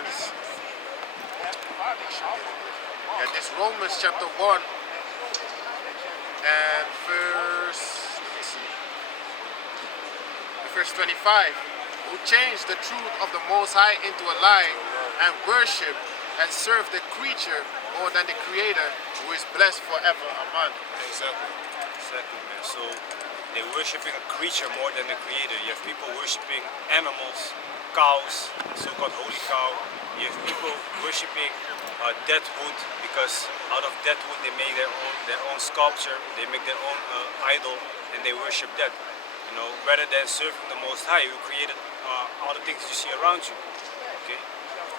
Romans. Yeah, this Romans chapter 1 and verse 25. Who changed the truth of the Most High into a lie and worship and serve the creature more than the Creator, who is blessed forever. Amen. Exactly, man. So they're worshiping a creature more than the Creator. You have people worshiping animals, cows, so-called holy cow. You have people worshiping dead wood, because out of dead wood they make their own sculpture, they make their own idol, and they worship that. You know, rather than serving the Most High, who created all the things you see around you. Okay,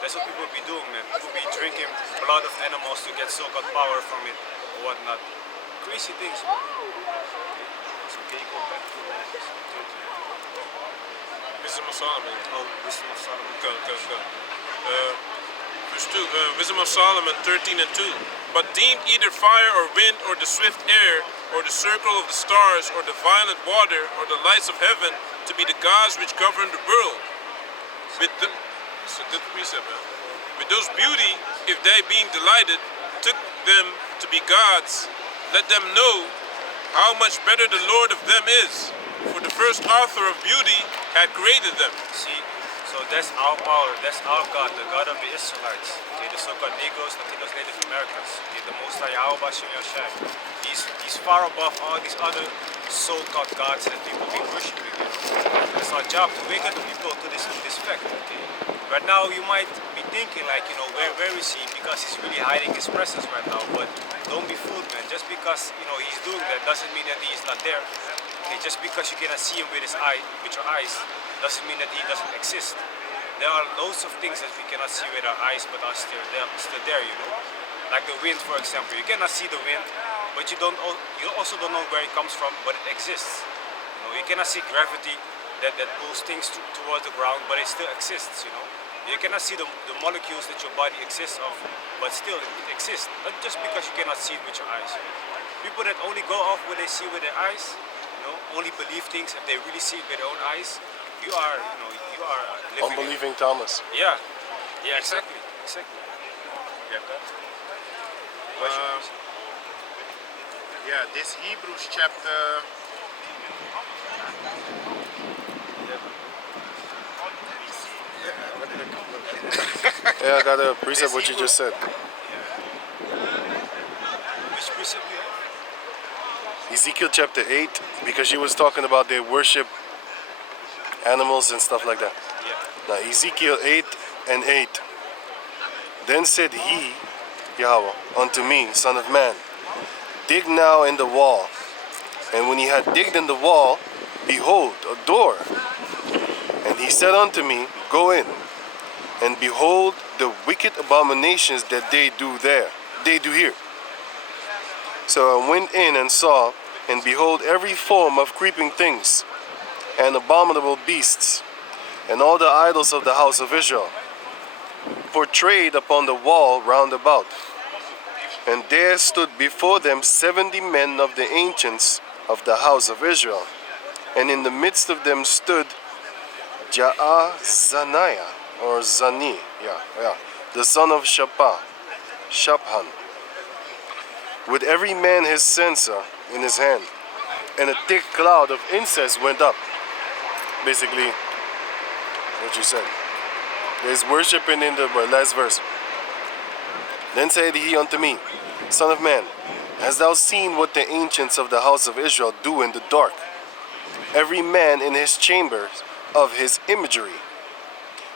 that's what people be doing, man. People be drinking blood of animals to get so-called power from it or whatnot. Crazy things. Okay. So can you go back to Wisdom of Solomon. Oh, Wisdom of Solomon. Go. Verse 2, Wisdom of Solomon 13 and 2. But deemed either fire or wind or the swift air or the circle of the stars or the violent water or the lights of heaven to be the gods which govern the world. With them, it's a good precept, man. With those beauty, if they being delighted, took them to be gods, let them know how much better the Lord of them is. For the first author of beauty had created them. See, so that's our power, that's our God, the God of the Israelites. Okay, the so-called Negroes, Latinos, Native Americans. Okay, the Most High Yahweh Shem Yashai. He's far above all these other so-called gods that people be worshiping. You know? It's our job to wake up the people to this fact. Okay? Right now you might be thinking like, you know, where is he? Because he's really hiding his presence right now. But don't be fooled, man. Just because, you know, he's doing that doesn't mean that he is not there. Okay? Just because you cannot see him with your eyes, doesn't mean that he doesn't exist. There are loads of things that we cannot see with our eyes, but are still there, you know. Like the wind, for example. You cannot see the wind, but you also don't know where it comes from, but it exists. You know, you cannot see gravity that pulls things towards the ground, but it still exists, you know. You cannot see the molecules that your body exists of, but still it exists. Not just because you cannot see it with your eyes. People that only go off what they see with their eyes, you know, only believe things if they really see it with their own eyes. You are living Unbelieving Thomas. Yeah, exactly. Yeah, yeah, this Hebrews chapter. Yeah, I got a precept what you just said. Which precept you have? Ezekiel chapter 8, because she was talking about they worship animals and stuff like that. Yeah. Now Ezekiel 8 and 8. Then said he, Yahweh, unto me, Son of man, dig now in the wall. And when he had digged in the wall, behold, a door. And he said unto me, Go in, and behold the wicked abominations that they do here. So I went in and saw, and behold every form of creeping things, and abominable beasts, and all the idols of the house of Israel, portrayed upon the wall round about. And there stood before them 70 men of the ancients of the house of Israel, and in the midst of them stood Jaazaniah, or Zani, the son of Shaphan, with every man his censer in his hand, and a thick cloud of incense went up. Basically, what you said. There's worshiping in the last verse. Then said he unto me, Son of man, hast thou seen what the ancients of the house of Israel do in the dark? Every man in his chambers of his imagery.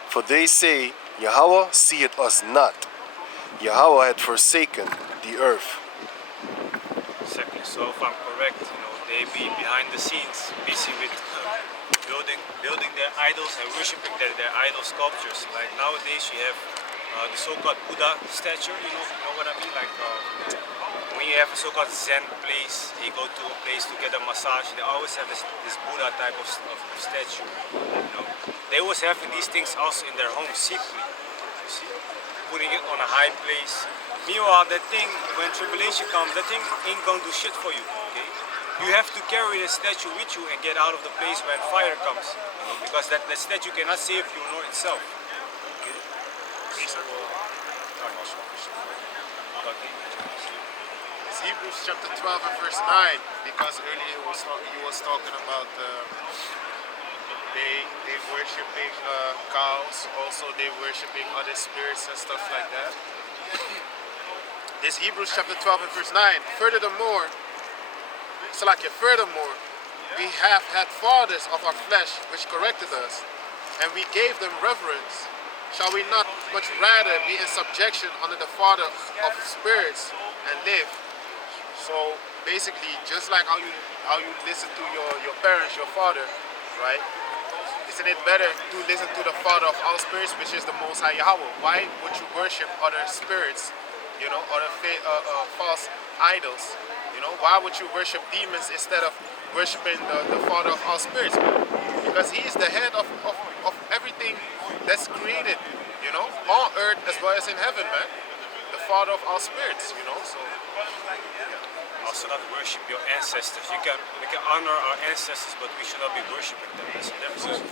For they say, Yahweh seeth us not. Yahweh had forsaken the earth. Exactly. So if I'm correct, you know, they be behind the scenes, busy with building their idols and worshiping their idol sculptures. Like nowadays, you have the so-called Buddha statue. You know what I mean? Like when you have a so-called Zen place, you go to a place to get a massage. They always have this Buddha type of statue. You know, they always having these things also in their homes secretly. You see, putting it on a high place. Meanwhile, that thing, when tribulation comes, that thing ain't gonna do shit for you. Okay, you have to carry the statue with you and get out of the place when fire comes. You know, because that statue cannot save you nor itself. Okay, It's Hebrews chapter 12 and verse 9, because earlier he was talking about they worshiping cows, also they worshiping other spirits and stuff like that. This Hebrews chapter 12 and verse 9. Furthermore, we have had fathers of our flesh which corrected us, and we gave them reverence. Shall we not much rather be in subjection under the Father of spirits and live? So basically, just like how you listen to your parents, your father, right? Isn't it better to listen to the Father of all spirits, which is the Most High Yahweh? Why would you worship other spirits, other false idols? Why would you worship demons instead of worshiping the Father of all spirits? Because He is the head of everything that's created, on earth as well as in heaven, man. The Father of all spirits, so. Also not worship your ancestors. We can honor our ancestors, but we should not be worshiping them. That's the difference.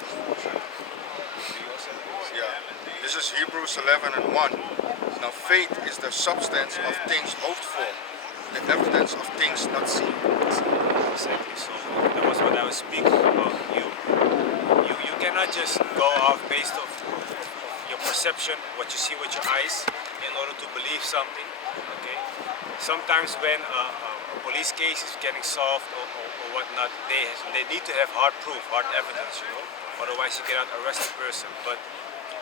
Yeah, this is Hebrews 11 and 1. Now faith is the substance of things hoped for, the evidence of things not seen. Exactly. So that was what I was speaking about. You cannot just go off based off your perception, what you see with your eyes, in order to believe something. Okay. Sometimes when a police case is getting solved or whatnot, they need to have hard proof, hard evidence, Otherwise you cannot arrest a person. But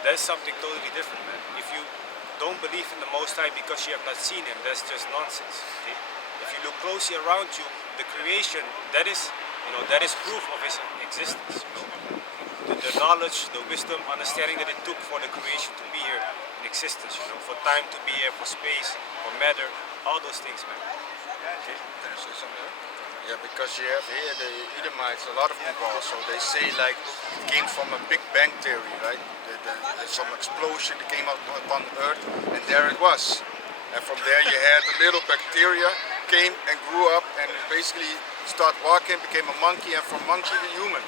that's something totally different, man. If you don't believe in the Most High because you have not seen Him, that's just nonsense. Okay? If you look closely around you, the creation, that is proof of His existence. The knowledge, the wisdom, understanding that it took for the creation to be here in existence. For time to be here, for space, for matter, all those things, man. Okay. Can I say something there? Yeah, because you have here the Edomites, a lot of people also, they say like it came from a Big Bang theory, right? Some explosion that came up upon Earth, and there it was. And from there you had a little bacteria, came and grew up and basically started walking, became a monkey, and from monkey to human.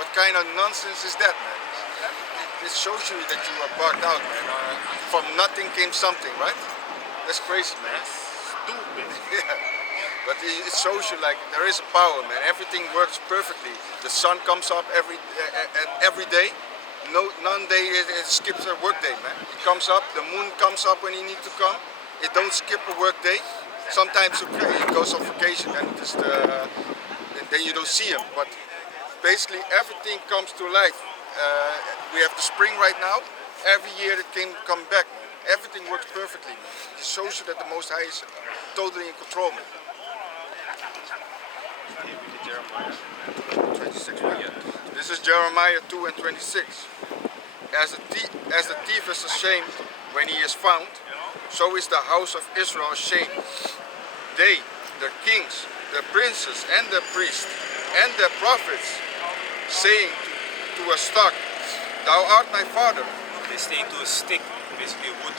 What kind of nonsense is that, man? It shows you that you are bugged out, man. From nothing came something, right? That's crazy, man. Stupid. Yeah. But it shows you like there is a power, man. Everything works perfectly. The sun comes up every day. None day it skips a work day, man. It comes up. The moon comes up when it needs to come. It don't skip a work day. Sometimes it goes on vacation and then you don't see him. But basically everything comes to life. We have the spring right now. Every year it come back, man. Everything works perfectly, man. It shows you that the Most High is totally in control, man. 26, man. This is Jeremiah 2 and 26. As the thief is ashamed when he is found, so is the house of Israel ashamed. They, their kings, their princes, and their priests, and their prophets, saying to a stock, Thou art my father. They stay to a stick, basically wood.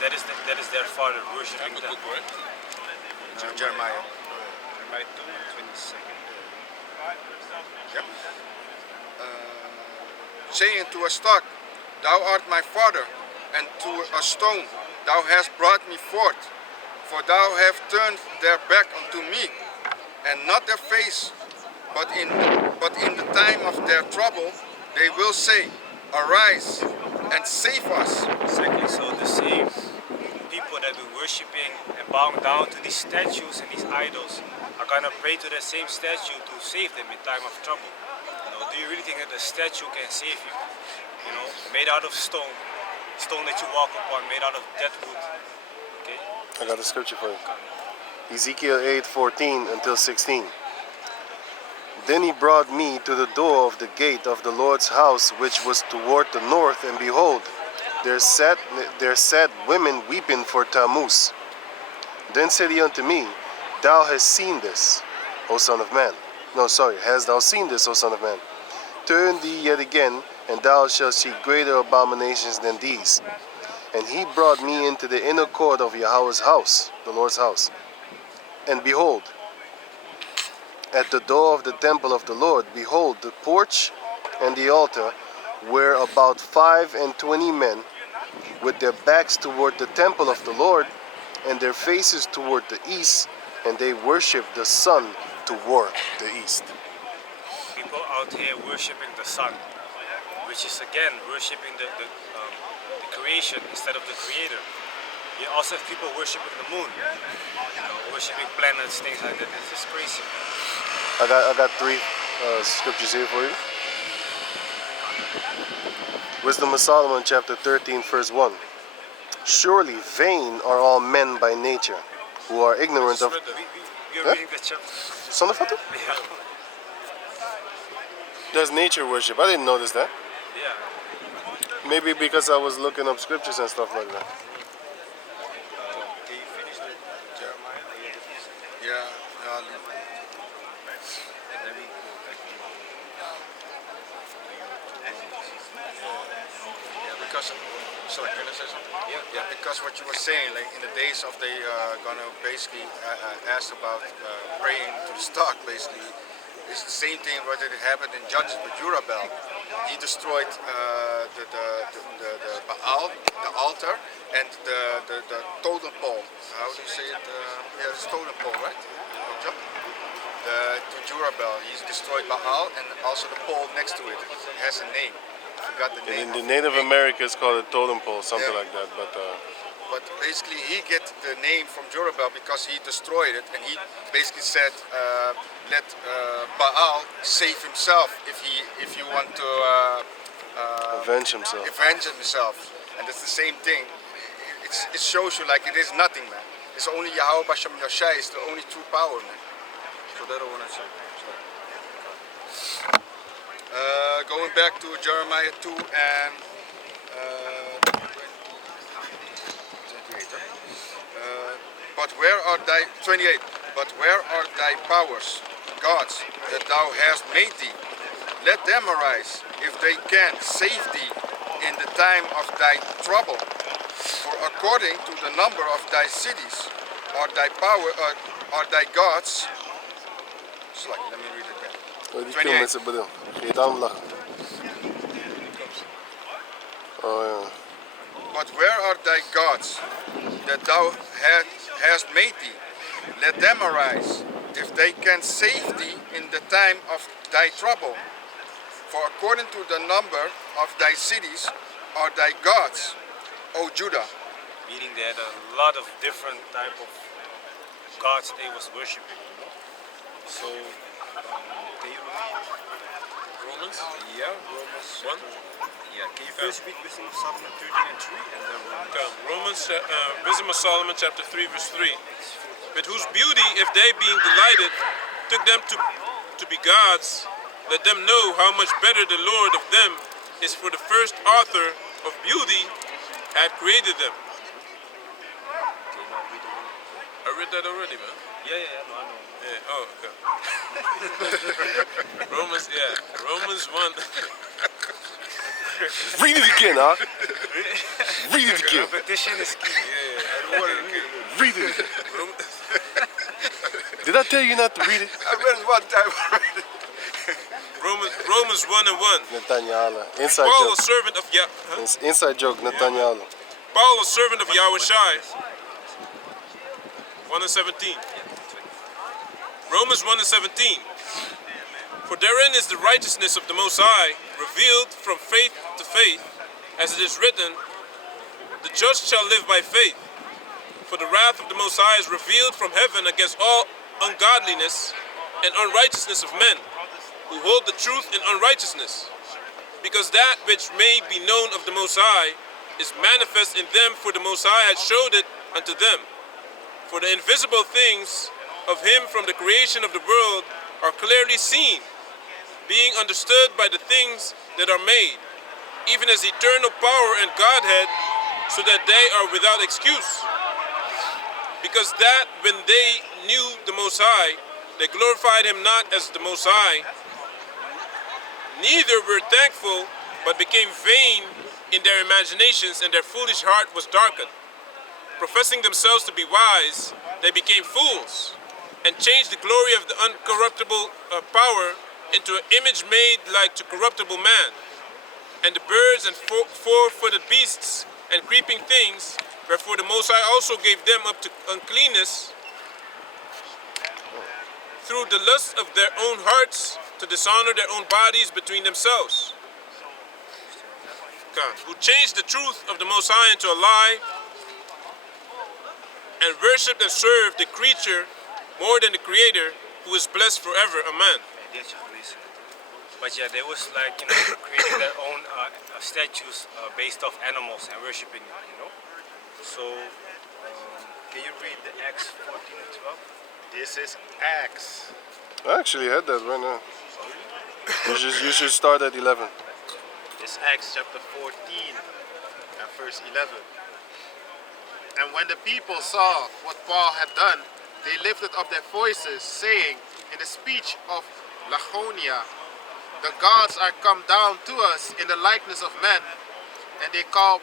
That is their father worshiping them. Jeremiah. Jeremiah 2, 22nd. Yeah. Saying to a stock, Thou art my father, and to a stone, Thou hast brought me forth. For thou hast turned their back unto me, and not their face, but in the time of their trouble, they will say, Arise and save us. Exactly. So the same people that we're worshiping and bowing down to these statues and these idols are gonna pray to that same statue to save them in time of trouble. Do you really think that the statue can save you? Made out of stone that you walk upon, made out of dead wood. Okay. I got the scripture for you. Ezekiel 8:14 until 16. Then he brought me to the door of the gate of the Lord's house, which was toward the north, and behold, there sat women weeping for Tammuz. Then said he unto me, Thou hast seen this, O son of man. Hast thou seen this, O son of man? Turn thee yet again, and thou shalt see greater abominations than these. And he brought me into the inner court of Yahweh's house, the Lord's house. And behold, at the door of the temple of the Lord, behold, the porch and the altar were about 25 men with their backs toward the temple of the Lord, and their faces toward the east, and they worshiped the sun toward the east. People out here worshiping the sun, which is again worshiping the creation instead of the creator. You also have people worshiping the moon, worshiping planets, things like that. It's just crazy. I got three scriptures here for you. Wisdom of Solomon, chapter 13, verse 1. Surely vain are all men by nature, who are ignorant of... You're Huh? reading the chapter. Son of a... Yeah. That's nature worship. I didn't notice that. Yeah. Maybe because I was looking up scriptures and stuff like that. Can you finish the Jeremiah? Yeah, And then we go back to because shall I say something? Yeah. Because what you were saying, like in the days of they gonna basically ask about praying to the stock, basically, it's the same thing what it happened in Judges with Jerubbaal. He destroyed the Baal, the altar, and the totem pole. How do you say it? Yeah, it's totem pole, right? To Jerubbaal, he's destroyed Baal and also the pole next to it. It has a name. I forgot the name. In the Native Americans call it totem pole, something like that. But basically, he get the name from Jerubbaal because he destroyed it, and he basically said, "Let Baal save himself if you want to avenge himself. Avenge himself." And it's the same thing. It shows you like it is nothing, man. It's only Yahweh Bashem Yoshai is the only true power, man. So that I want to say. Going back to Jeremiah 2 and 28. But where are thy 28? But where are thy powers, gods, that thou hast made thee? Let them arise, if they can, save thee in the time of thy trouble. For according to the number of thy cities, are thy power, are thy gods. Let me read it again. Die kill met zijn bril. Ga je daarom lachen? Oh ja. But where are thy gods that thou hast made thee? Let them arise, if they can save thee in the time of thy trouble. For according to the number of thy cities are thy gods, O Judah. Meaning they had a lot of different type of gods they was worshiping. So, can you read Romans? Yeah, Romans 1? Yeah, can you first read Wisdom of Solomon 13 and 3 and then Romans? Okay. Romans, Wisdom of Solomon chapter 3 verse 3. But whose beauty, if they being delighted, took them to be gods, let them know how much better the Lord of them is, for the first author of beauty had created them. Can you not read the one? I read that already, man. Yeah, no, I know. Yeah. Oh, okay. Romans 1. Read it again, huh? Read it again. Repetition is key. I don't want to Read it again. Did I tell you not to read it? I read it one time already. Romans 1 and 1. Nathaniel. Inside Paul, a joke. servant of Yahweh. Inside joke, Nathaniel. Paul, a servant of Yahweh Shai. 1 and 17. Romans 1 and 17. For therein is the righteousness of the Most High, revealed from faith to faith, as it is written, the just shall live by faith. For the wrath of the Most High is revealed from heaven against all ungodliness and unrighteousness of men, who hold the truth in unrighteousness. Because that which may be known of the Most High is manifest in them, for the Most High has showed it unto them. For the invisible things of him from the creation of the world are clearly seen, being understood by the things that are made, even as eternal power and Godhead, so that they are without excuse. Because that when they knew the Most High, they glorified him not as the Most High, neither were thankful, but became vain in their imaginations, and their foolish heart was darkened. Professing themselves to be wise, they became fools, and changed the glory of the uncorruptible power into an image made like to corruptible man, and the birds and four-footed beasts, and creeping things, wherefore the Most High also gave them up to uncleanness through the lust of their own hearts, to dishonor their own bodies between themselves. God, who changed the truth of the Most High into a lie, and worshipped and served the creature more than the Creator, who is blessed forever. Amen. But yeah, they was like, creating their own statues based off animals and worshiping it, So, can you read the Acts 14 and 12? This is Acts. I actually had that right now. You should start at 11. It's Acts chapter 14 and verse 11. And when the people saw what Paul had done, they lifted up their voices, saying in the speech of Laconia, the gods are come down to us in the likeness of men. And they called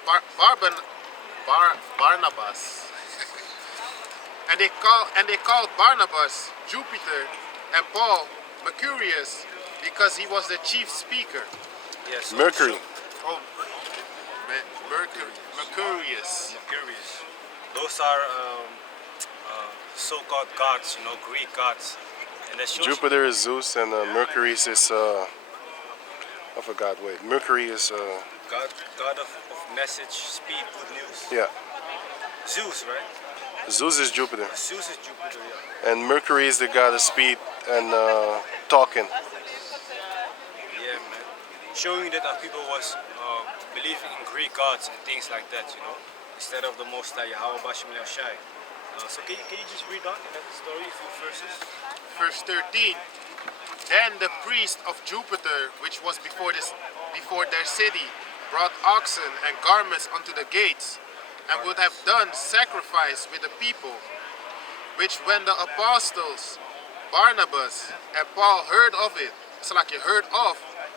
Barnabas. and they called Barnabas Jupiter, and Paul Mercurius, because he was the chief speaker. Yes. Mercury. Oh, Mercurius. Those are so-called gods, Greek gods. And that shows Jupiter is Zeus, and Mercury is I forgot. Wait, Mercury is God of message, speed, good news. yeah. Zeus, right? Zeus is Jupiter, Zeus is Jupiter, yeah. and Mercury is the god of speed and talking. Yeah, man. Showing that people was believing in Greek gods and things like that, instead of the Most High Yahweh Bashim Yashai. So can you just read on in that story, a few verses? Verse 13. Then the priest of Jupiter, which was before their city, brought oxen and garments unto the gates, and would have done sacrifice with the people. Which when the apostles Barnabas and Paul heard of it,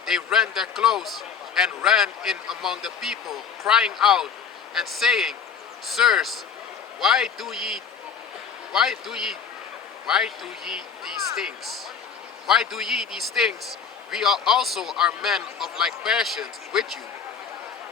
they rent their clothes and ran in among the people, crying out and saying, Sirs, why do ye these things? Why do ye these things? We also are men of like passions with you,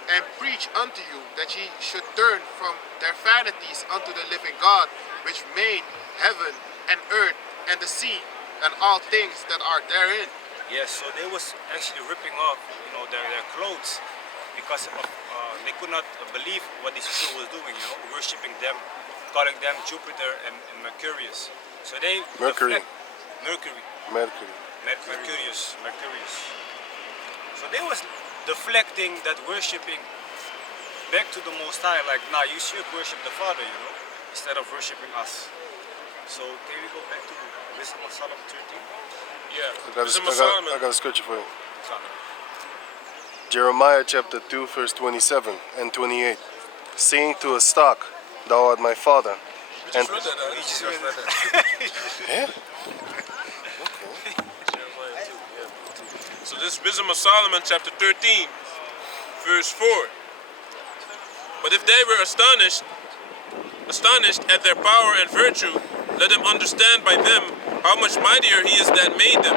and preach unto you that ye should turn from their vanities unto the living God, which made heaven and earth and the sea and all things that are therein. Yes, so they was actually ripping off, their clothes, because of, they could not believe what these people was doing, worshiping them, calling them Jupiter and Mercurius. So they Mercury. Mercurius. So they was deflecting that worshiping back to the Most High, like, nah, you should worship the Father, instead of worshiping us. So can we go back to Wisdom of Solomon 13? Yeah. I got a scripture for you. Jeremiah chapter 2 verse 27 and 28. Saying to a stock, thou art my father. We just read that. We just read that. Yeah? Jeremiah 2, yeah. So this is Wisdom of Solomon chapter 13, verse 4. But if they were astonished at their power and virtue, let them understand by them how much mightier he is that made them.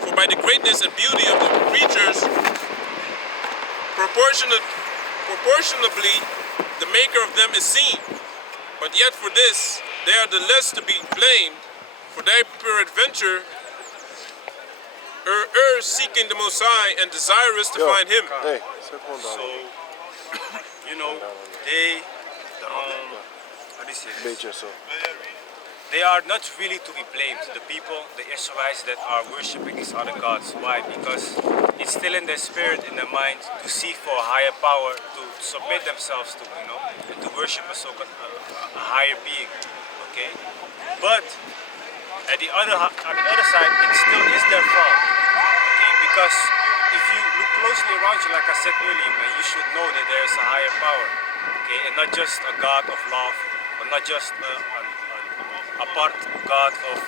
For by the greatness and beauty of the creatures, proportionably the maker of them is seen. But yet for this they are the less to be blamed, for they peradventure are seeking the Most High and desirous to find him. Hey, set one down. So, they, how do you say this? Bait yourself. They are not really to be blamed, the people, the Israelites that are worshiping these other gods. Why? Because it's still in their spirit, in their mind, to seek for a higher power, to submit themselves to, and to worship a higher being. Okay? But on the other side, it still is their fault. Okay? Because if you look closely around you, like I said earlier, man, you should know that there is a higher power. Okay? And not just a God of love, or not just a part God of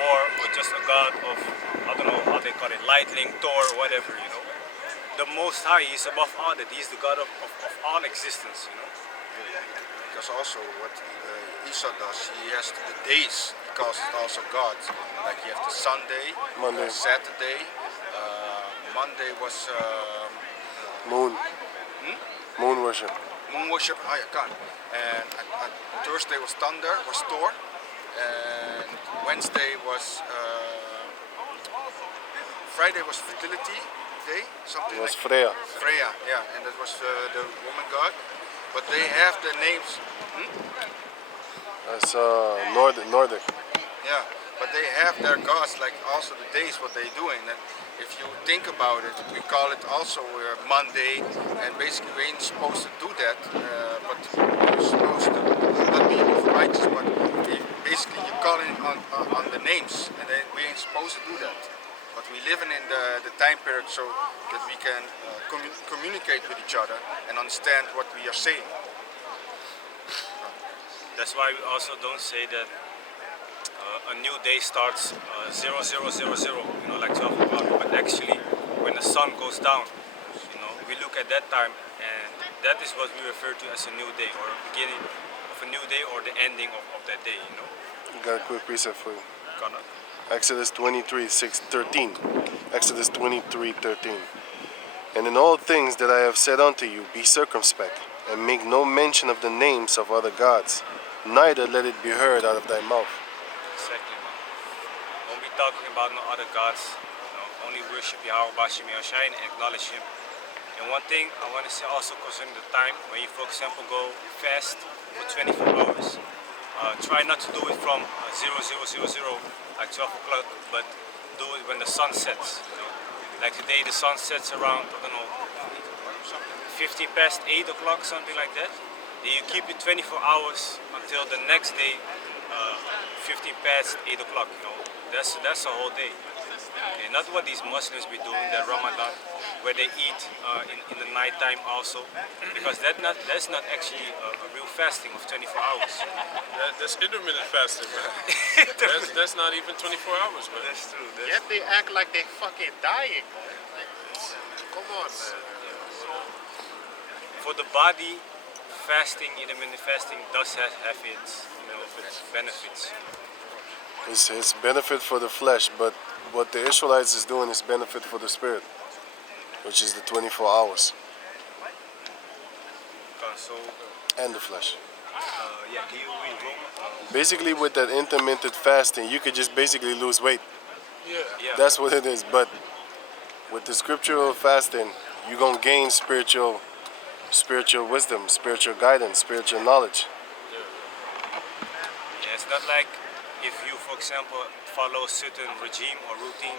war, or just a God of, I don't know how they call it, lightning, Thor, whatever, The Most High is above all that. He is the God of all existence, Because also what Esau does, he has the days, he calls it also gods. Like you have the Sunday, Monday. Saturday, Monday was Moon. Moon worship. moon worship, Ayakan. And Thursday was thunder, was Thor. And Wednesday was, Friday was fertility day, something It was like Freya. Freya, yeah, and that was the woman god. But they have the names, That's Nordic. yeah, but they have their gods, like also the days what they doing. And if you think about it, we call it also Monday, and basically we ain't supposed to do that. But you're supposed to not be righteous, but basically you're calling on the names, and then we ain't supposed to do that. But we living in the time period so that we can communicate with each other and understand what we are saying. That's why we also don't say that a new day starts 0000, like 12 o'clock. But actually, when the sun goes down, we look at that time, and that is what we refer to as a new day, or a beginning of a new day, or the ending of that day. Got a quick precept for you. Connor. Exodus 23:13. Exodus 23:13. And in all things that I have said unto you, be circumspect, and make no mention of the names of other gods, neither let it be heard out of thy mouth. Exactly, man. Don't be talking about no other gods. Only worship Yahweh Bashim Yashai and acknowledge Him. And one thing I want to say also concerning the time, when you, for example, go fast for 24 hours, try not to do it from 0000, like 12 o'clock, but do it when the sun sets. Like today, the sun sets around, 15 past 8 o'clock, something like that. Then you keep it 24 hours until the next day, 15 past 8 o'clock. That's a whole day. Okay, not what these Muslims be doing, their Ramadan, where they eat in the night time also, because that's not actually a real fasting of 24 hours. That's intermittent fasting, man. that's not even 24 hours, man. That's true. Yet they act like they fucking dying, man. Like, come on, man. For the body, fasting, intermittent fasting does have its benefits. It's benefit for the flesh, but what the Israelites is doing is benefit for the spirit, which is the 24 hours, So, and the flesh. yeah, can you read Romans? Basically, with that intermittent fasting, you could just basically lose weight. Yeah. That's what it is. But with the scriptural fasting, you're gonna gain spiritual wisdom, spiritual guidance, spiritual knowledge. Yeah, it's not like if you, for example, follow a certain regime or routine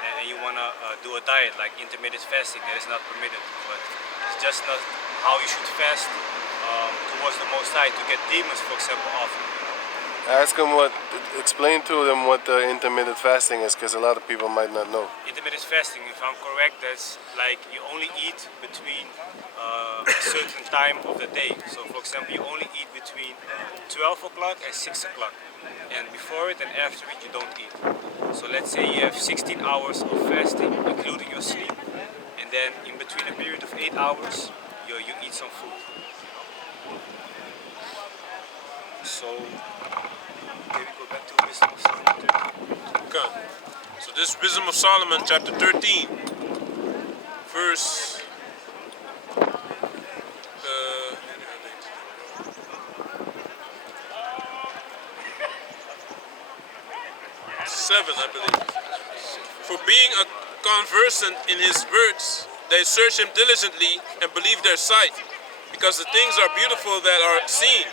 and you want to do a diet like intermittent fasting, that is not permitted. But it's just not how you should fast towards the Most High to get demons, for example, off. Explain to them what the intermittent fasting is, because a lot of people might not know. Intermittent fasting, if I'm correct, that's like you only eat between a certain time of the day. So, for example, you only eat between 12 o'clock and 6 o'clock. And before it and after it, you don't eat. So let's say you have 16 hours of fasting, including your sleep. And then in between a period of 8 hours, you eat some food. So, can we go back to Wisdom of Solomon? Okay. So this is Wisdom of Solomon, chapter 13, verse 7, I believe. For being a conversant in his words, they search him diligently and believe their sight, because the things are beautiful that are seen.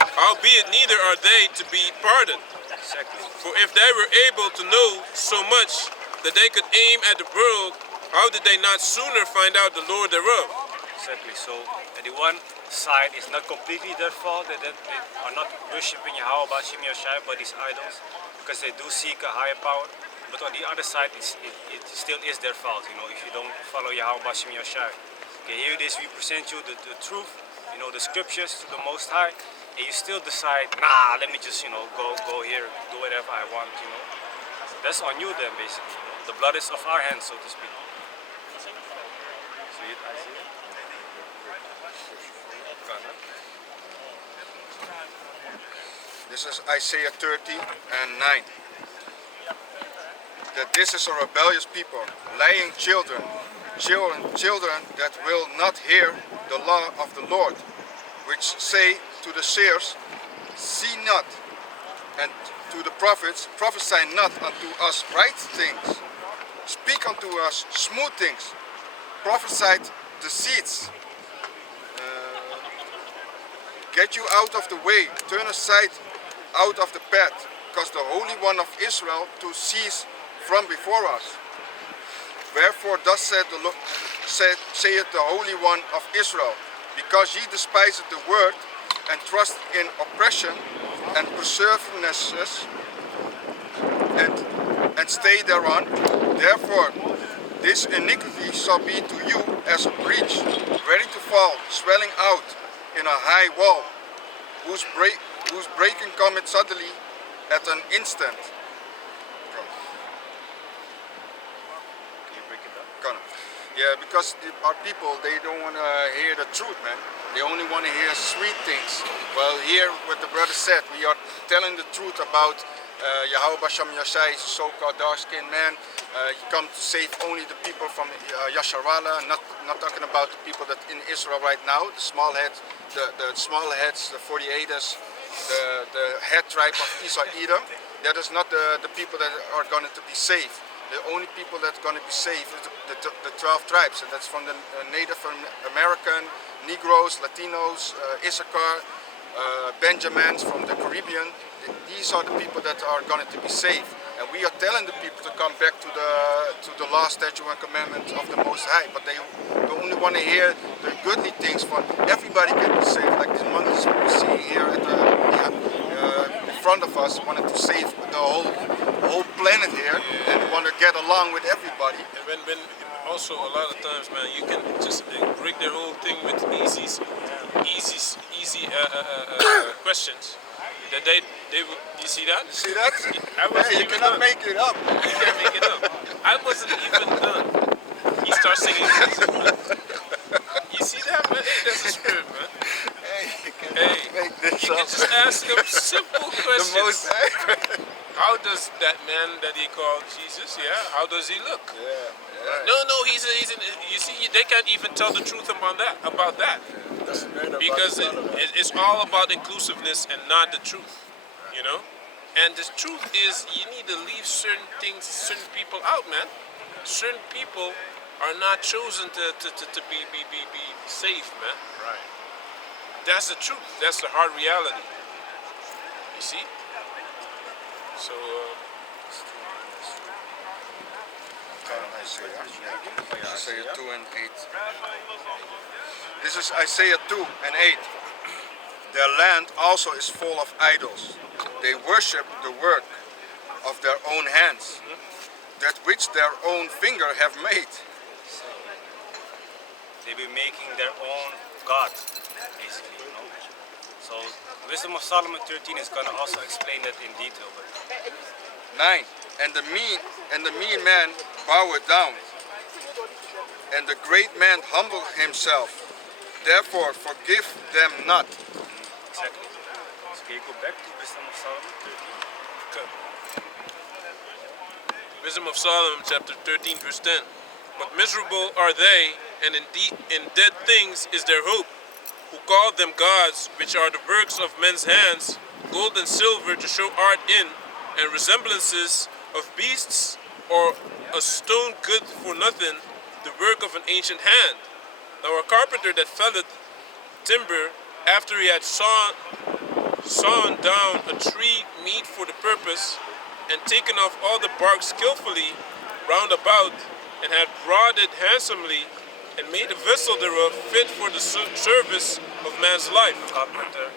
Howbeit neither are they to be pardoned. Exactly. For if they were able to know so much that they could aim at the world, how did they not sooner find out the Lord thereof? Exactly. So, at the one side, it's not completely their fault that they are not worshiping Yahweh Bashim Yashai, but these idols, because they do seek a higher power. But on the other side, it still is their fault, if you don't follow Yahweh Bashim Yashai. Okay, here it is, we present you the truth, the scriptures to the Most High, and you still decide, nah, let me just, go here, do whatever I want, That's on you then, basically. The blood is off our hands, so to speak. So I see it. This is Isaiah 30 and 9. That this is a rebellious people, lying children, children that will not hear the law of the Lord, which say to the seers, see not, and to the prophets, prophesy not unto us right things, speak unto us smooth things, prophesy deceits, get you out of the way, turn aside out of the path, because the Holy One of Israel to cease from before us. Wherefore thus saith the Holy One of Israel, because ye despised the word, and trust in oppression, and perseverances, and stay thereon, therefore this iniquity shall be to you as a breach, ready to fall, swelling out in a high wall, whose breaking cometh suddenly at an instant. Kan. Yeah, because our people, they don't want to hear the truth, man. They only want to hear sweet things. Well, here, what the brother said, we are telling the truth about Yahweh Basham Yashai, so-called dark-skinned man. He come to save only the people from Yasharala, not talking about the people that in Israel right now, the small heads, the small heads, the 48ers, the head tribe of Esau Edom. That is not the people that are going to be saved. The only people that's going to be saved is the 12 tribes, and that's from the Native American, Negroes, Latinos, Issachar, Benjamins from the Caribbean. These are the people that are going to be saved, and we are telling the people to come back to the law, statute, and commandments of the Most High. But they only want to hear the goodly things. For everybody can be saved, like these monkeys we see here at in front of us, wanted to save the whole planet here, and want to get along with everybody. And when also a lot of times, man, you can just break their whole thing with easy questions. That they would, you see that? You see that? I wasn't You even cannot done. make it up. You can't make it up. I wasn't even done. He starts singing. You see that, man? Hey, that's a spirit, man. Hey, you cannot Hey, make this you up. can just ask him simple questions. The most. How does that man that he called Jesus, how does he look? Yeah. No, he's you see, they can't even tell the truth about that. Doesn't matter about Because the brother, man. it's all about inclusiveness and not the truth, you know? And the truth is you need to leave certain things, certain people out, man. Certain people are not chosen to be saved, man. Right. That's the truth. That's the hard reality. You see? So, Isaiah 2 and 8. This is Isaiah 2 and 8. Their land also is full of idols. They worship the work of their own hands, that which their own finger have made. They be making their own God, basically, you know. So Wisdom of Solomon 13 is gonna also explain that in detail. But 9. And the mean man boweth down, and the great man humble himself. Therefore forgive them not. exactly. So can you go back to Wisdom of Solomon 13? Wisdom of Solomon, chapter 13, verse 10. But miserable are they, and in dead things is their hope, who call them gods, which are the works of men's hands, gold and silver to show art in, and resemblances of beasts, or a stone good for nothing, the work of an ancient hand. Now a carpenter that felleth timber, after he had sawn down a tree meet for the purpose, and taken off all the bark skillfully round about, and had wrought it handsomely, and made a vessel thereof fit for the service of man's life. Carpenter,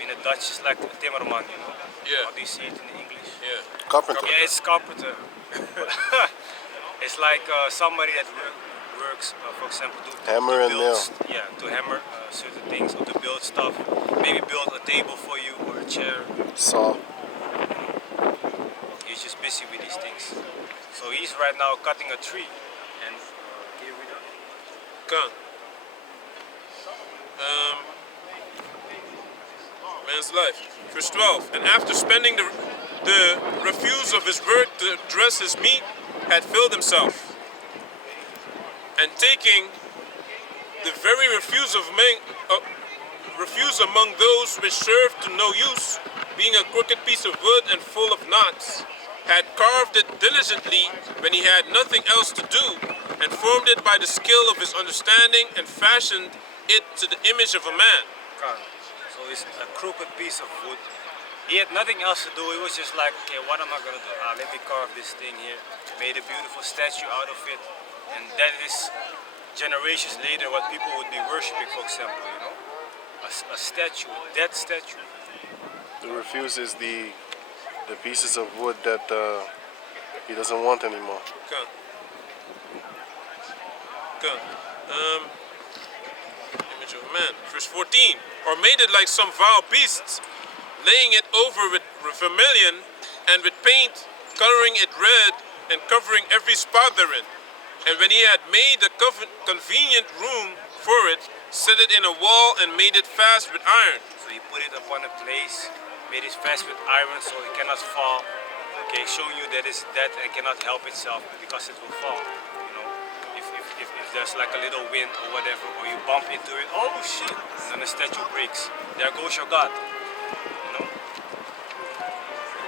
in the Dutch is like a timmerman, you know. Yeah. How do you say it in English? Yeah. Carpenter. Yeah, it's carpenter. It's like somebody that works, for example, Hammer and nail. To hammer certain things, or to build stuff. Maybe build a table for you or a chair. Saw. He's just busy with these things. So he's right now cutting a tree, and here we go. Come. Man's life. Verse 12. And after spending the refuse of his work to dress his meat, had filled himself. and taking the very refuse among those which served to no use, being a crooked piece of wood and full of knots, had carved it diligently when he had nothing else to do, and formed it by the skill of his understanding, and fashioned it to the image of a man. So it's a crooked piece of wood. He had nothing else to do. He was just like, okay, what am I gonna do? Let me carve this thing here. Made a beautiful statue out of it, and that is generations later what people would be worshiping, for example, you know, a statue, that statue. The refuse is the pieces of wood that he doesn't want anymore. Okay. Okay. Image of a man. Verse 14. Or made it like some vile beasts, laying it over with vermilion and with paint, coloring it red and covering every spot therein. And when he had made a convenient room for it, set it in a wall and made it fast with iron. So he put it upon a place, made it fast with iron so it cannot fall. Okay, showing you that it's dead and cannot help itself because it will fall. You know, if there's like a little wind or whatever, or you bump into it, oh shit, and then the statue breaks. There goes your God. You know,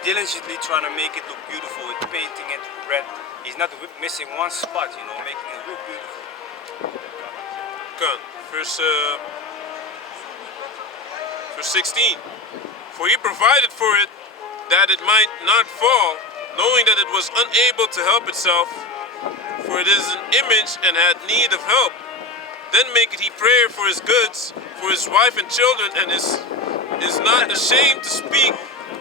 diligently trying to make it look beautiful with painting it red. He's not missing one spot, you know, making it look beautiful. Okay. Verse 16. For he provided for it that it might not fall, knowing that it was unable to help itself, for it is an image and had need of help. Then maketh he prayer for his goods, for his wife and children, and is not ashamed to speak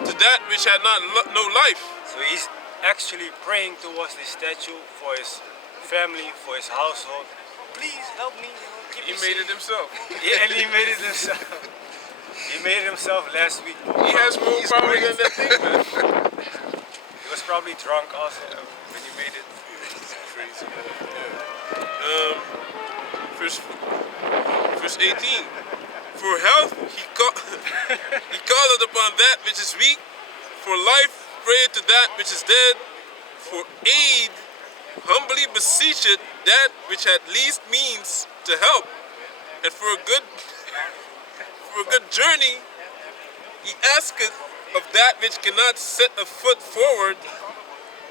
to that which had not no life. So he's actually praying towards the statue for his family, for his household. Please help me, you know, keep He me made safe. it himself. Yeah, and he made it himself. He made it himself last week. He has more power than that thing, man. He was probably drunk also when he made it. Crazy. Yeah. Verse 18. For health he calleth upon that which is weak. For life prayeth to that which is dead. For aid humbly beseecheth that which had least means to help. And for a good journey he asketh of that which cannot set a foot forward.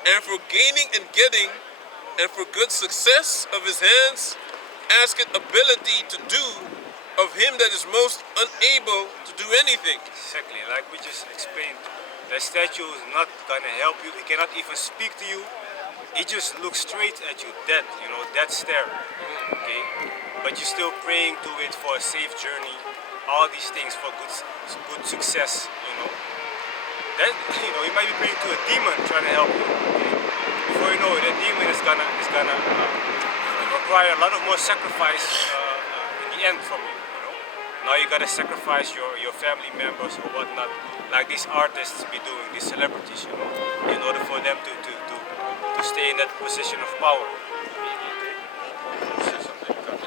And for gaining and getting, and for good success of his hands, asketh ability to do of him that is most unable to do anything. Exactly, like we just explained. The statue is not gonna help you. It cannot even speak to you. It just looks straight at you, dead, you know, dead stare. Okay? But you're still praying to it for a safe journey. All these things for good success, you know. That, you know, you might be praying to a demon trying to help you. Okay? Before you know it, the demon is gonna require a lot of more sacrifice in the end from you. You know, now you gotta sacrifice your family members or whatnot, like these artists be doing, these celebrities, you know, in order for them to stay in that position of power.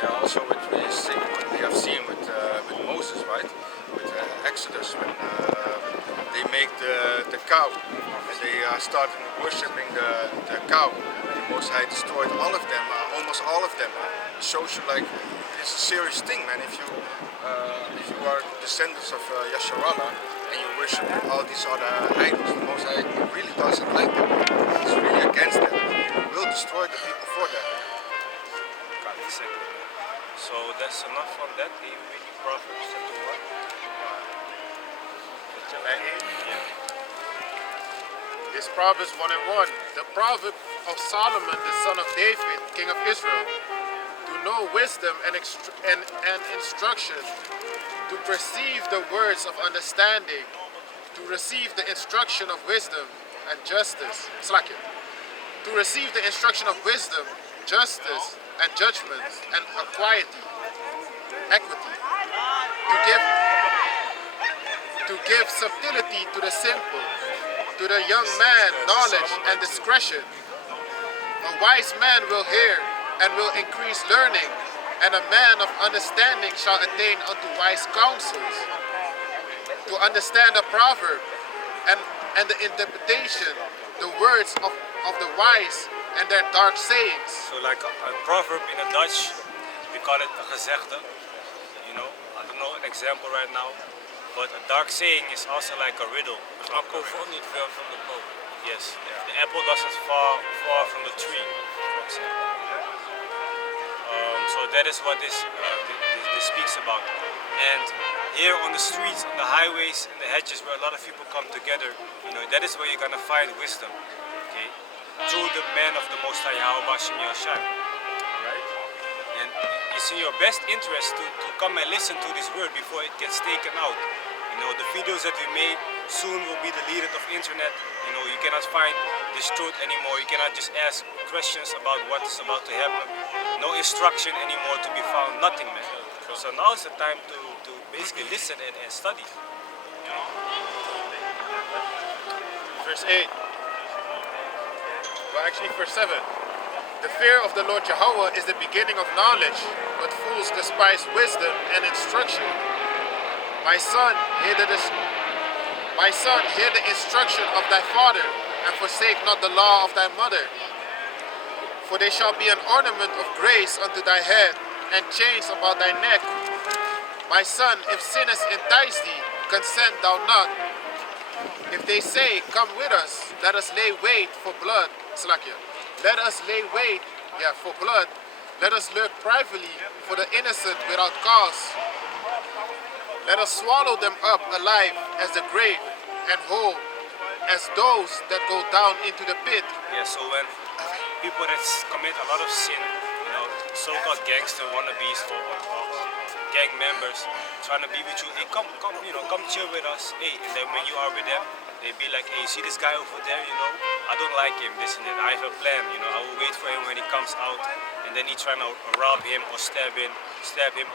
Yeah, also what we have seen with Moses, right? With Exodus, when they make the cow and they started worshiping the cow. The Most High destroyed all of them, almost all of them. It shows you like it's a serious thing, man. If you are descendants of Yasharallah and you worship all these other idols, the Most High really doesn't like them. He's really against them. He will destroy the people for that. Exactly. So that's enough on that. They reading Proverbs chapter 1. Yeah. It's Proverbs 1 and 1. The proverb of Solomon, the son of David, king of Israel, to know wisdom and instruction, to perceive the words of understanding, to receive the instruction of wisdom and justice. It's like it. To receive the instruction of wisdom, justice, and judgment, and equity, to give subtlety to the simple, to the young man knowledge and discretion. A wise man will hear and will increase learning, and a man of understanding shall attain unto wise counsels. To understand a proverb and the interpretation, the words of the wise and their dark sayings. So like a proverb in the Dutch, we call it a gezegde. You know, I don't know an example right now, but a dark saying is also like a riddle. Appel valt niet ver van de boom. Yes, the apple doesn't fall from the tree, for example. So that is what this speaks about. And here on the streets, on the highways, and the hedges, where a lot of people come together, you know, that is where you're gonna find wisdom. Okay, through the man of the Most High Yahweh Bashem Yahshai. Alright? And it's in your best interest to come and listen to this word before it gets taken out. You know, the videos that we made soon will be deleted of internet. You know, you cannot find this truth anymore. You cannot just ask questions about what is about to happen. No instruction anymore to be found. Nothing, man. So now is the time to basically listen and study. Verse 8. Well, actually, verse 7. The fear of the Lord Jehovah is the beginning of knowledge, but fools despise wisdom and instruction. My son, hear the instruction of thy father, and forsake not the law of thy mother. For they shall be an ornament of grace unto thy head, and chains about thy neck. My son, if sinners entice thee, consent thou not. If they say, come with us, let us lay wait for blood. Slakia. Let us lay wait, for blood. Let us lurk privately for the innocent without cause. Let us swallow them up alive as the grave, and whole as those that go down into the pit. Yeah, so when people that commit a lot of sin, you know, so-called gangster wannabes or gang members trying to be with you, hey, come, you know, come chill with us. Hey, and then when you are with them, they be like, hey, see this guy over there, you know, I don't like him, this and that. I have a plan, you know, I will wait for him when he comes out, and then he trying to rob him or stab him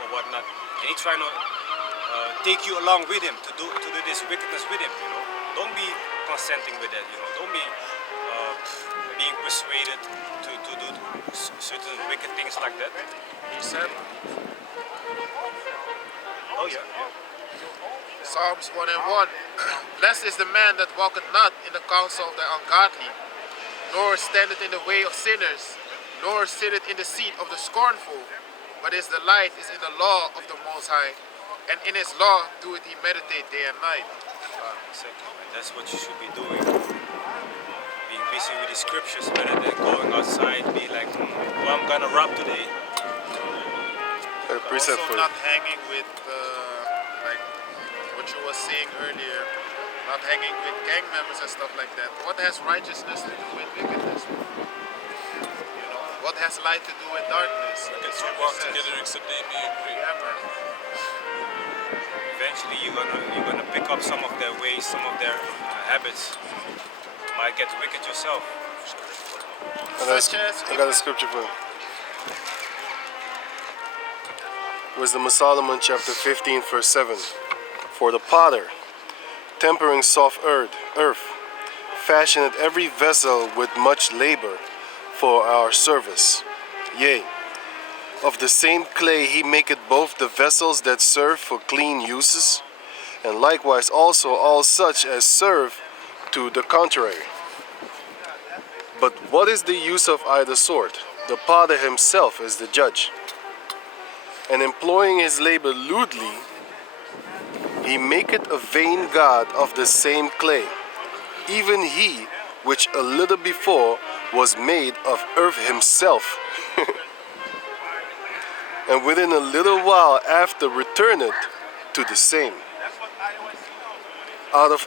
or whatnot, and he trying to take you along with him to do this wickedness with him, you know. Don't be consenting with that, you know. Don't be being persuaded to do certain wicked things like that. He said, Oh yeah. Psalms 1 and 1. Blessed is the man that walketh not in the counsel of the ungodly, nor standeth in the way of sinners, nor sitteth in the seat of the scornful, but his delight is in the law of the Most High, and in his law doeth he meditate day and night. Exactly, man. That's what you should be doing. Being busy with the scriptures rather than going outside, be like, who I'm gonna rob today. Precept Also for not hanging with, like what you were saying earlier, not hanging with gang members and stuff like that. What has righteousness to do with wickedness? You know, what has light to do with darkness? We can two walk together except they be agreed. Yeah, man. Eventually you're gonna pick up some of their ways, some of their habits. You might get wicked yourself. I got a scripture for you. Wisdom of Solomon, chapter 15, verse 7. For the potter, tempering soft earth, fashioneth every vessel with much labor for our service. Yea, of the same clay he maketh both the vessels that serve for clean uses, and likewise also all such as serve to the contrary. But what is the use of either sort? The potter himself is the judge. And employing his labor lewdly, he maketh a vain god of the same clay, even he which a little before was made of earth himself, and within a little while after returneth to the same, out of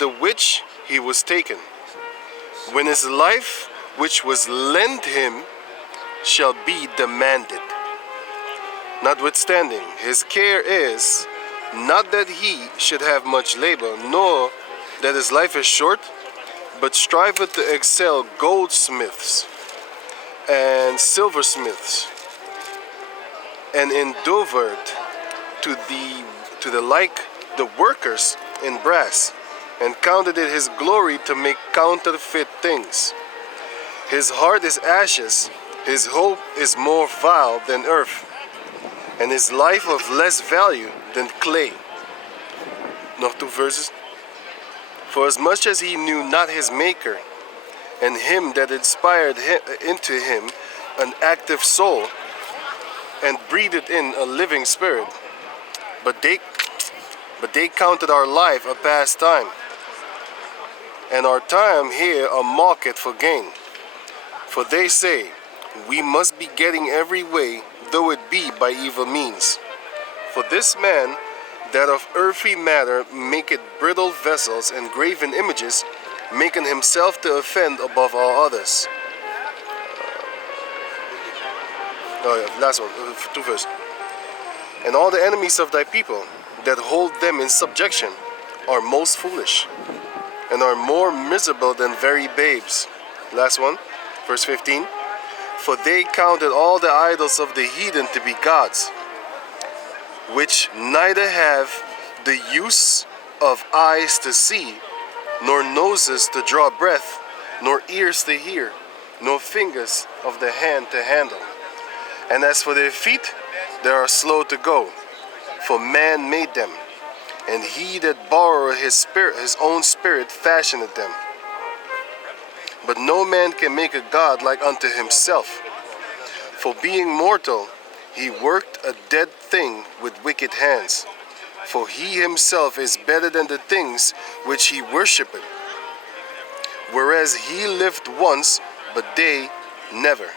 the which he was taken, when his life which was lent him shall be demanded. Notwithstanding, his care is not that he should have much labor, nor that his life is short, but striveth to excel goldsmiths and silversmiths, and endeavored to the like the workers in brass, and counted it his glory to make counterfeit things. His heart is ashes, his hope is more vile than earth, and his life of less value than clay. Nog 2 verses. For as much as he knew not his maker, and him that inspired him, into him an active soul, and breathed in a living spirit. But they counted our life a pastime, and our time here a market for gain. For they say, we must be getting every way, though it be by evil means. For this man that of earthy matter maketh brittle vessels and graven images, making himself to offend above all others. Last one, 2 verse. And all the enemies of thy people that hold them in subjection are most foolish, and are more miserable than very babes. Last one, verse 15. For they counted all the idols of the heathen to be gods, which neither have the use of eyes to see, nor noses to draw breath, nor ears to hear, nor fingers of the hand to handle. And as for their feet, they are slow to go, for man made them, and he that borrowed his own spirit fashioned them. But no man can make a god like unto himself. For being mortal, he worked a dead thing with wicked hands. For he himself is better than the things which he worshippeth. Whereas he lived once, but they never.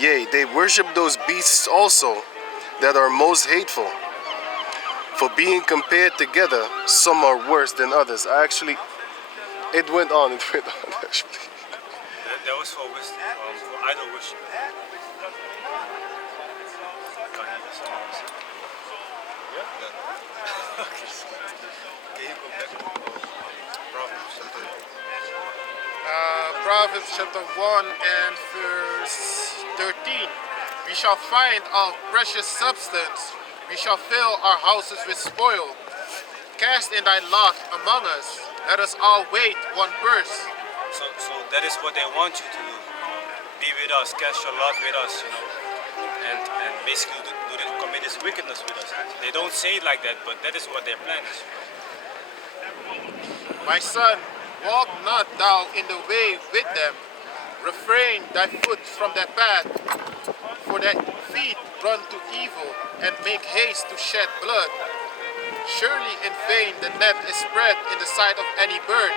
Yea, they worship those beasts also that are most hateful. For being compared together, some are worse than others. It went on actually. That was for wisdom, for idol worship. Okay. Can you go back to Proverbs chapter 1? Proverbs chapter 1 and verse 13. We shall find our precious substance. We shall fill our houses with spoil. Cast in thy lot among us. Let us all wait one purse. So that is what they want you to do. Be with us, cast your lot with us, and basically commit this wickedness with us. They don't say it like that, but that is what their plan is. My son, walk not thou in the way with them. Refrain thy foot from their path. For their feet run to evil and make haste to shed blood. Surely in vain the net is spread in the sight of any bird,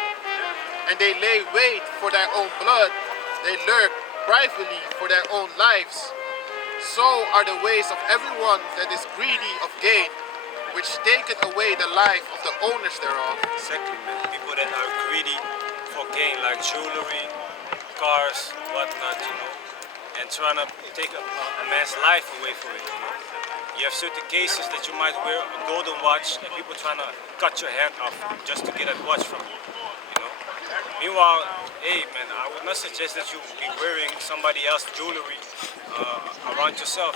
and they lay wait for their own blood. They lurk privately for their own lives. So are the ways of everyone that is greedy of gain, which taketh away the life of the owners thereof. Exactly, man. People that are greedy for gain, like jewelry, cars, whatnot, and trying to take a man's life away from it. You have certain cases that you might wear a golden watch, and people trying to cut your hand off just to get that watch from you. Meanwhile, hey man, I would not suggest that you be wearing somebody else's jewelry around yourself.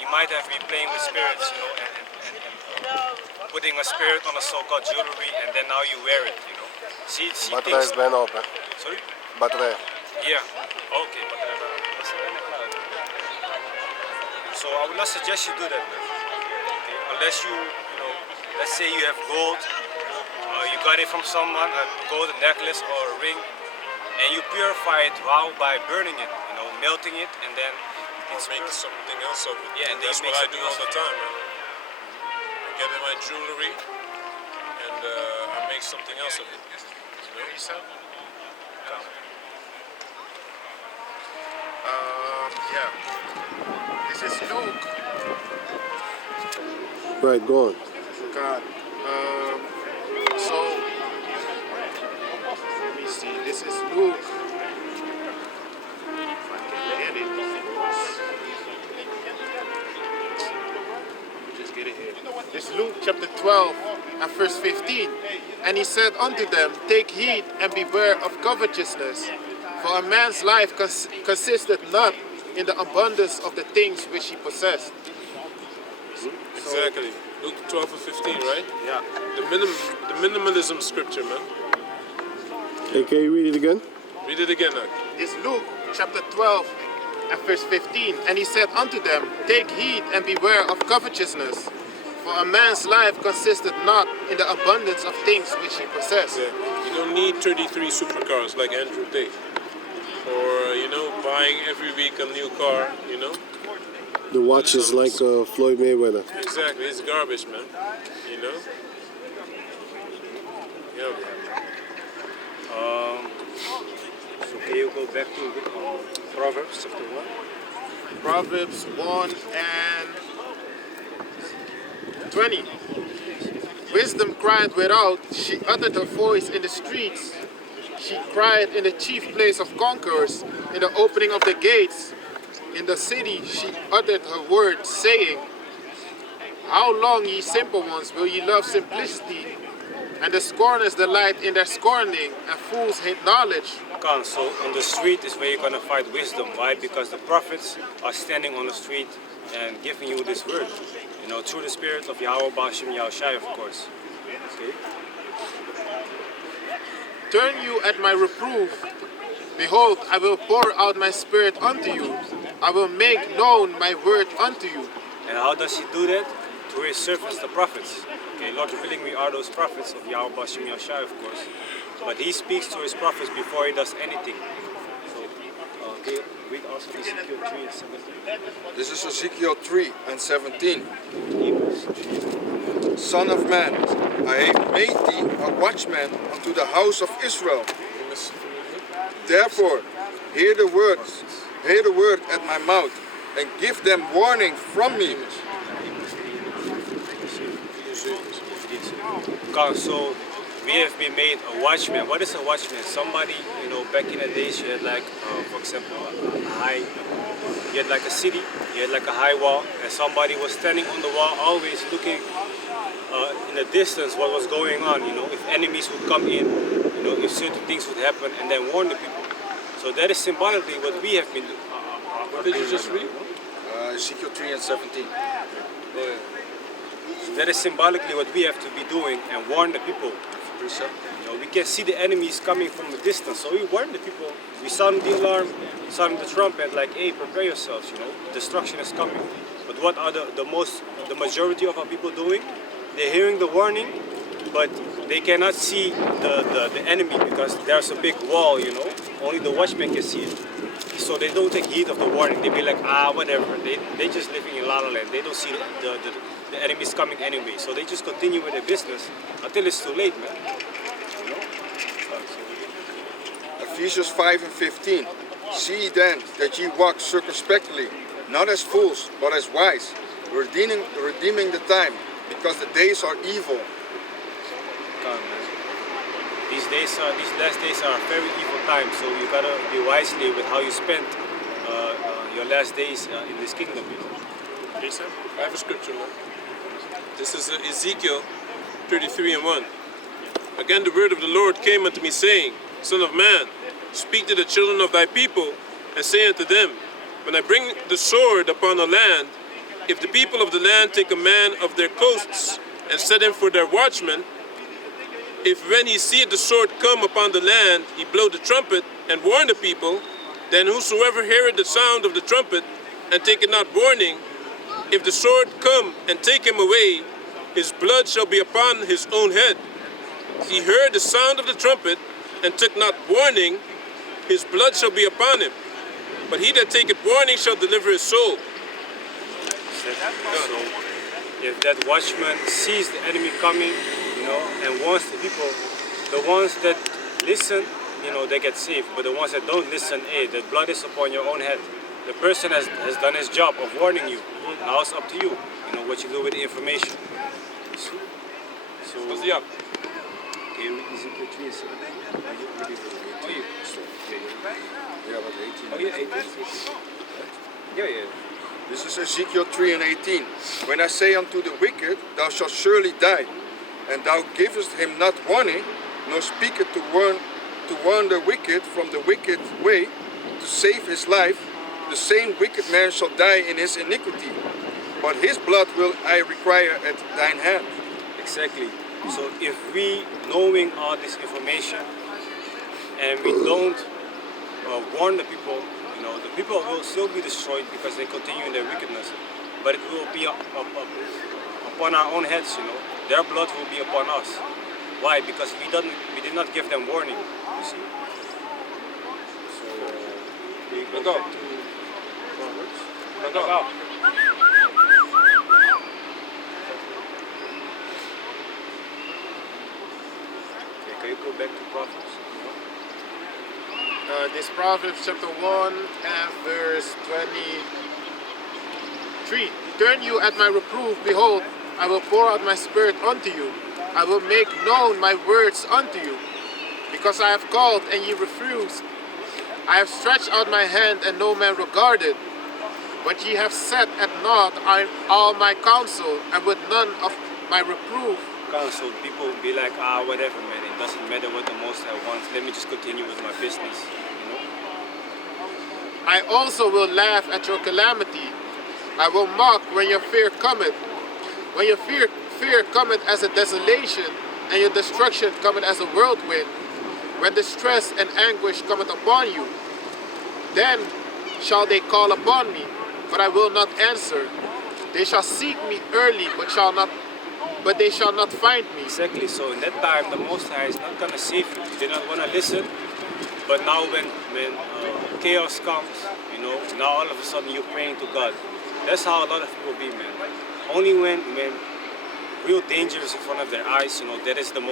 You might have been playing with spirits, and putting a spirit on a so-called jewelry, and then now you wear it. See Batterij is bijna op, hè? Sorry? Batterij. Yeah. Okay. So I would not suggest you do that, man. Okay? Unless let's say you have gold. You got it from someone, a golden necklace or a ring, and you purify it raw by burning it, melting it, and then It's making something else of it. Yeah, and that's then what you I make do all the time, man. I get in my jewelry and I make something else of it. Yeah. This is Luke. Right, go on. God. So let me see. This is Luke. If I can get it. Just get it here. This is Luke chapter 12 and verse 15. And he said unto them, take heed and beware of covetousness, for a man's life consisteth not in the abundance of the things which he possessed. Exactly. Luke 12 and 15, right? Yeah. The minimalism scripture, man. Hey, can you read it again? Read it again, man. This Luke chapter 12 and verse 15. And he said unto them, take heed and beware of covetousness, for a man's life consisteth not in the abundance of things which he possessed. Yeah. You don't need 33 supercars like Andrew Tate. or buying every week a new car. The watch is like Floyd Mayweather. Exactly, it's garbage, man. Yeah. So can you go back to Proverbs chapter 1? Proverbs 1 and 20. Wisdom cried without, she uttered her voice in the streets. She cried in the chief place of conquerors, in the opening of the gates. In the city she uttered her word, saying, How long, ye simple ones, will ye love simplicity? And the scorners delight in their scorning, and fools hate knowledge. So on the street is where you're gonna find wisdom. Why? Because the prophets are standing on the street and giving you this word. Through the spirit of Yahweh Bashim Yahushai, of course. Okay. Turn you at my reproof. Behold, I will pour out my spirit unto you. I will make known my word unto you. And how does he do that? Through his servants, the prophets. Okay, Lord willing, we are those prophets of Yahweh Bashim Yahushai, of course. But he speaks to his prophets before he does anything. So, okay, read also Ezekiel 3 and 17. This is Ezekiel 3 and 17. Hebrews 3. Son of man, I have made thee a watchman unto the house of Israel. Therefore, hear the word at my mouth, and give them warning from me. God, so we have been made a watchman. What is a watchman? Somebody, back in the days you had like, for example, you had like a city, you had like a high wall, and somebody was standing on the wall always looking in the distance what was going on, if enemies would come in, if certain things would happen, and then warn the people. So that is symbolically what we have been doing. What did you just read? Ezekiel 3 and 17. So that is symbolically what we have to be doing and warn the people. We can see the enemies coming from a distance, so we warn the people. We sound the alarm, sound the trumpet, like, hey, prepare yourselves, destruction is coming. But what are the majority of our people doing? They're hearing the warning, but they cannot see the enemy because there's a big wall, Only the watchman can see it. So they don't take heed of the warning. They be like, whatever. They just living in La La Land. They don't see the enemies coming anyway. So they just continue with their business until it's too late, man. Ephesians 5 and 15. See then that ye walk circumspectly, not as fools, but as wise, redeeming the time, because the days are evil. Come, man. These last days are very evil times, so you gotta be wisely with how you spend your last days in this kingdom. Okay, sir. I have a scripture, man. This is Ezekiel 33 and 1. Again, the word of the Lord came unto me, saying, Son of man, speak to the children of thy people, and say unto them, When I bring the sword upon a land, if the people of the land take a man of their coasts, and set him for their watchman, if when he seeth the sword come upon the land, he blow the trumpet, and warn the people, then whosoever heareth the sound of the trumpet, and taketh not warning, if the sword come and take him away, his blood shall be upon his own head. He heard the sound of the trumpet, and took not warning, his blood shall be upon him. But he that taketh warning shall deliver his soul. So if that watchman sees the enemy coming, and warns the people, the ones that listen, they get saved. But the ones that don't listen, hey, the blood is upon your own head. The person has done his job of warning you. Now it's up to you, what you do with the information. So, What's the up? okay, read Ezekiel 3 and 17. Yeah, but 18. Oh, yeah, 18. Yeah. This is Ezekiel 3 and 18. When I say unto the wicked, thou shalt surely die, and thou givest him not warning, nor speaketh to warn the wicked from the wicked way, to save his life, the same wicked man shall die in his iniquity, but his blood will I require at thine hand. Exactly. So if we, knowing all this information, and we don't warn the people will still be destroyed because they continue in their wickedness. But it will be upon our own heads, Their blood will be upon us. Why? Because we did not give them warning, you see. So We go Go. back to Proverbs. Go. Okay, can you go back to Proverbs? This Proverbs chapter 1 and verse 23. Turn you at my reproof, behold, I will pour out my spirit unto you. I will make known my words unto you. Because I have called and ye refused. I have stretched out my hand and no man regarded. But ye have set at naught all my counsel, and with none of my reproof. Counsel, people will be like, whatever, man. It doesn't matter what the Most High wants. Let me just continue with my business. You know? I also will laugh at your calamity. I will mock when your fear cometh. When your fear cometh as a desolation, and your destruction cometh as a whirlwind. When distress and anguish cometh upon you, then shall they call upon me, but I will not answer. They shall seek me early, but they shall not find me. Exactly. So in that time, the Most High is not gonna save you. They don't wanna listen. But now when chaos comes, you know, now all of a sudden you're praying to God. That's how a lot of people be, man. Only when real danger is in front of their eyes, you know, that is the most